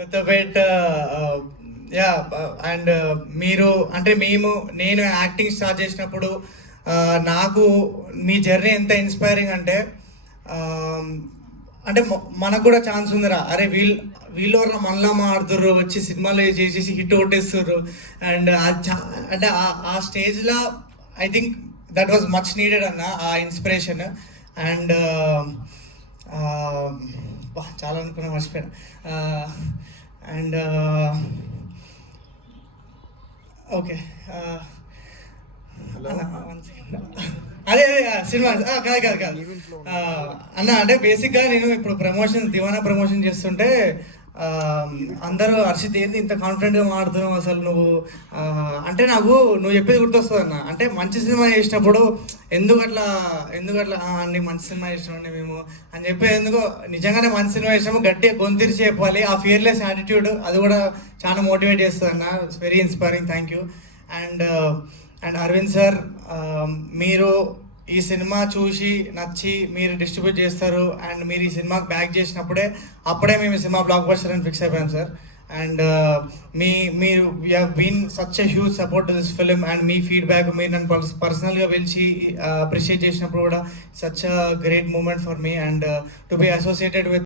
Kothapeta yeah. And మీరు అంటే నేను యాక్టింగ్ స్టార్ట్ చేసినప్పుడు నాకు మీ జర్నీ ఎంత ఇన్స్పైరింగ్ అంటే అంటే మనకు కూడా ఛాన్స్ ఉందిరా, అరే వీళ్ళు మనలా మాడుతుర్రు, వచ్చి సినిమాలు చేసేసి హిట్ కొట్టేస్తుర్రు. అండ్ అంటే ఆ స్టేజ్లో I think that was much needed అన్న ఆ ఇన్స్పిరేషన్. అండ్ చాలా అనుకున్నా, మర్చిపోయాను. అండ్ ఓకే అదే సినిమా కాదు అన్న. అంటే బేసిక్గా నేను ఇప్పుడు దివానా ప్రమోషన్ చేస్తుంటే అందరూ హర్షిత్ ఏంది ఇంత కాన్ఫిడెంట్గా మాడుతున్నావు అసలు నువ్వు అంటే నాకు నువ్వు చెప్పేది గుర్తొస్తుంది అన్న. అంటే మంచి సినిమా చేసినప్పుడు ఎందుకు అట్లా అన్ని మంచి సినిమా చేసినామండి మేము అని చెప్పేది ఎందుకు. నిజంగానే మంచి సినిమా చేసినాము గట్టిగా గొంతిరిచి చెప్పాలి. ఆ ఫియర్లెస్ యాటిట్యూడ్ అది కూడా చాలా మోటివేట్ చేస్తుంది అన్న. It's very inspiring. Thank you. And Arvind sir, మీరు ఈ సినిమా చూసి నచ్చి మీరు డిస్ట్రిబ్యూట్ చేస్తారు అండ్ మీరు ఈ సినిమాకి బ్యాక్ చేసినప్పుడే మేము ఈ సినిమా బ్లాక్ బస్టర్ అని ఫిక్స్ అయిపోయాం సార్. అండ్ మీరు you have been such a huge support to this film. And మీ ఫీడ్బ్యాక్ మీరు నన్ను పర్సనల్గా పిలిచి అప్రిషియేట్ చేసినప్పుడు కూడా such a great moment for me. And to be associated with